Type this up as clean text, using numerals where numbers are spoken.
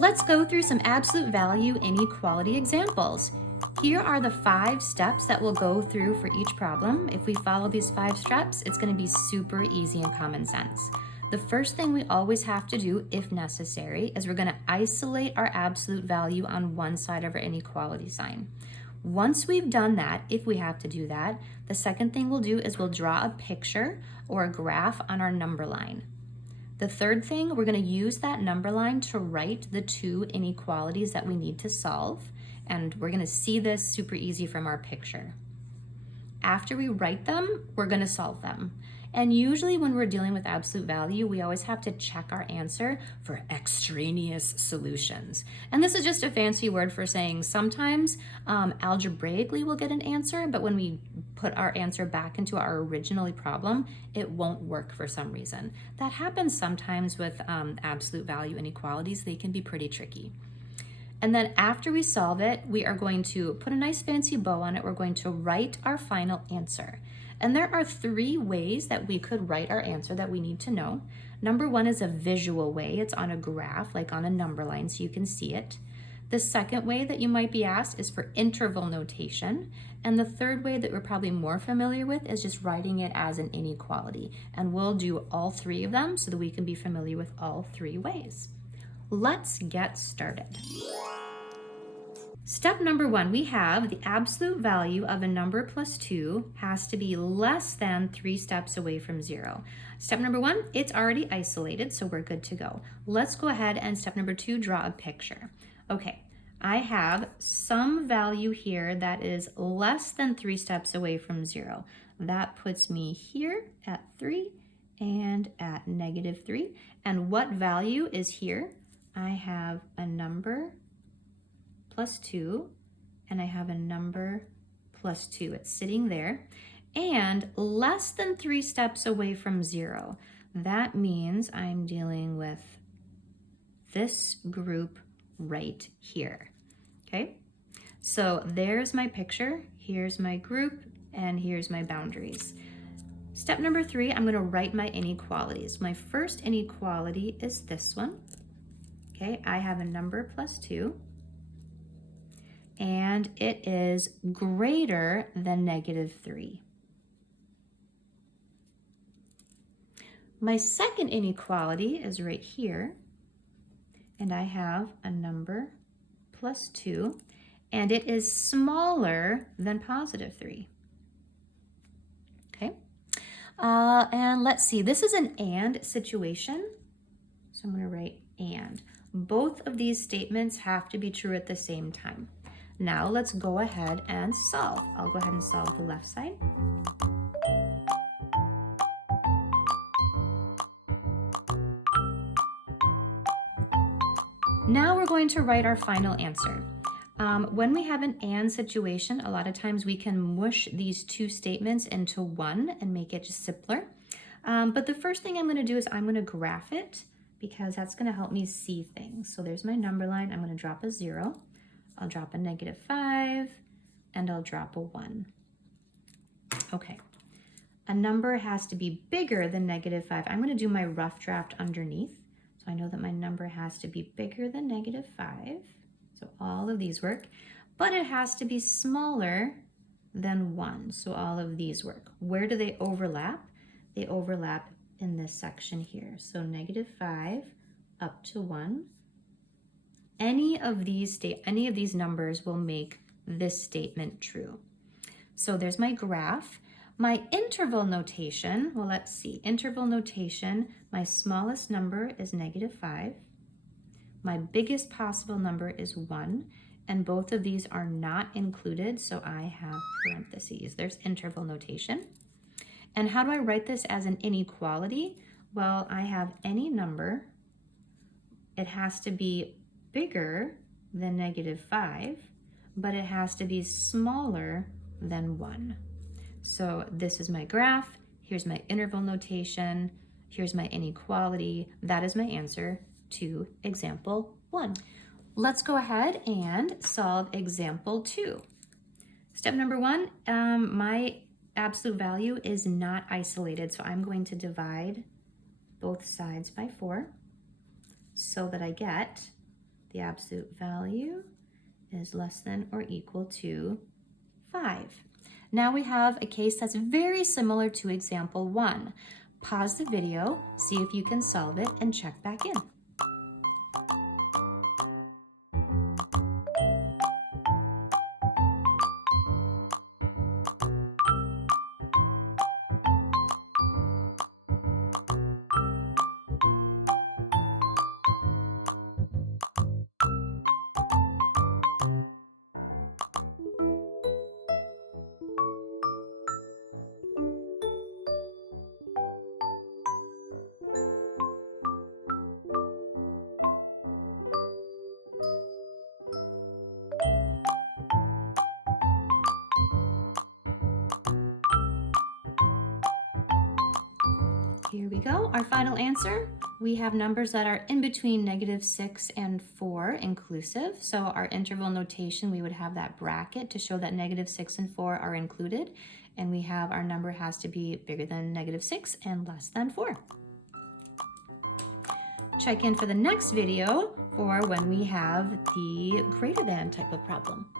Let's go through some absolute value inequality examples. Here are the 5 steps that we'll go through for each problem. If we follow these 5 steps, it's going to be super easy and common sense. The first thing we always have to do, if necessary, is we're going to isolate our absolute value on one side of our inequality sign. Once we've done that, if we have to do that, the second thing we'll do is we'll draw a picture or a graph on our number line. The third thing, we're going to use that number line to write the 2 inequalities that we need to solve, and we're going to see this super easy from our picture. After we write them, we're going to solve them. And usually when we're dealing with absolute value, we always have to check our answer for extraneous solutions. And this is just a fancy word for saying sometimes algebraically we'll get an answer, but when we put our answer back into our original problem, it won't work for some reason. That happens sometimes with absolute value inequalities. They can be pretty tricky. And then after we solve it, we are going to put a nice fancy bow on it. We're going to write our final answer. And there are 3 ways that we could write our answer that we need to know. Number 1 is a visual way. It's on a graph, like on a number line, so you can see it. The second way that you might be asked is for interval notation. And the third way that we're probably more familiar with is just writing it as an inequality. And we'll do all 3 of them so that we can be familiar with all 3 ways. Let's get started. Step number 1, we have the absolute value of a number plus 2 has to be less than 3 steps away from 0. Step number 1, it's already isolated, so we're good to go. Let's go ahead and step number 2, draw a picture. Okay, I have some value here that is less than 3 steps away from 0. That puts me here at 3 and at -3. And what value is here? I have a number plus 2, and I have a number plus 2. It's sitting there, and less than 3 steps away from 0. That means I'm dealing with this group right here, okay? So there's my picture, here's my group, and here's my boundaries. Step number 3, I'm gonna write my inequalities. My first inequality is this one, okay? I have a number plus 2, and it is greater than -3. My second inequality is right here, and I have a number plus 2, and it is smaller than +3. Okay, and let's see, this is an and situation, so I'm going to write and. Both of these statements have to be true at the same time. Now let's go ahead and solve. I'll go ahead and solve the left side. Now we're going to write our final answer. When we have an and situation, a lot of times we can mush these 2 statements into one and make it just simpler. But the first thing I'm going to do is I'm going to graph it because that's going to help me see things. So there's my number line. I'm going to drop a 0. I'll drop a -5, and I'll drop a 1. Okay, a number has to be bigger than -5. I'm going to do my rough draft underneath. So I know that my number has to be bigger than -5. So all of these work, but it has to be smaller than 1. So all of these work. Where do they overlap? They overlap in this section here. So -5 up to 1. Any of these numbers will make this statement true. So there's my graph. My interval notation, well, let's see. Interval notation, my smallest number is -5. My biggest possible number is 1, and both of these are not included, so I have parentheses. There's interval notation. And how do I write this as an inequality? Well, I have any number. It has to be bigger than -5, but it has to be smaller than 1. So this is my graph, here's my interval notation, here's my inequality. That is my answer to example 1. Let's go ahead and solve example 2. Step number 1, my absolute value is not isolated, so I'm going to divide both sides by 4 so that I get the absolute value is less than or equal to 5. Now we have a case that's very similar to example 1. Pause the video, see if you can solve it, and check back in. Here we go, our final answer. We have numbers that are in between -6 and 4 inclusive. So our interval notation, we would have that bracket to show that -6 and 4 are included. And we have our number has to be bigger than -6 and less than 4. Check in for the next video for when we have the greater than type of problem.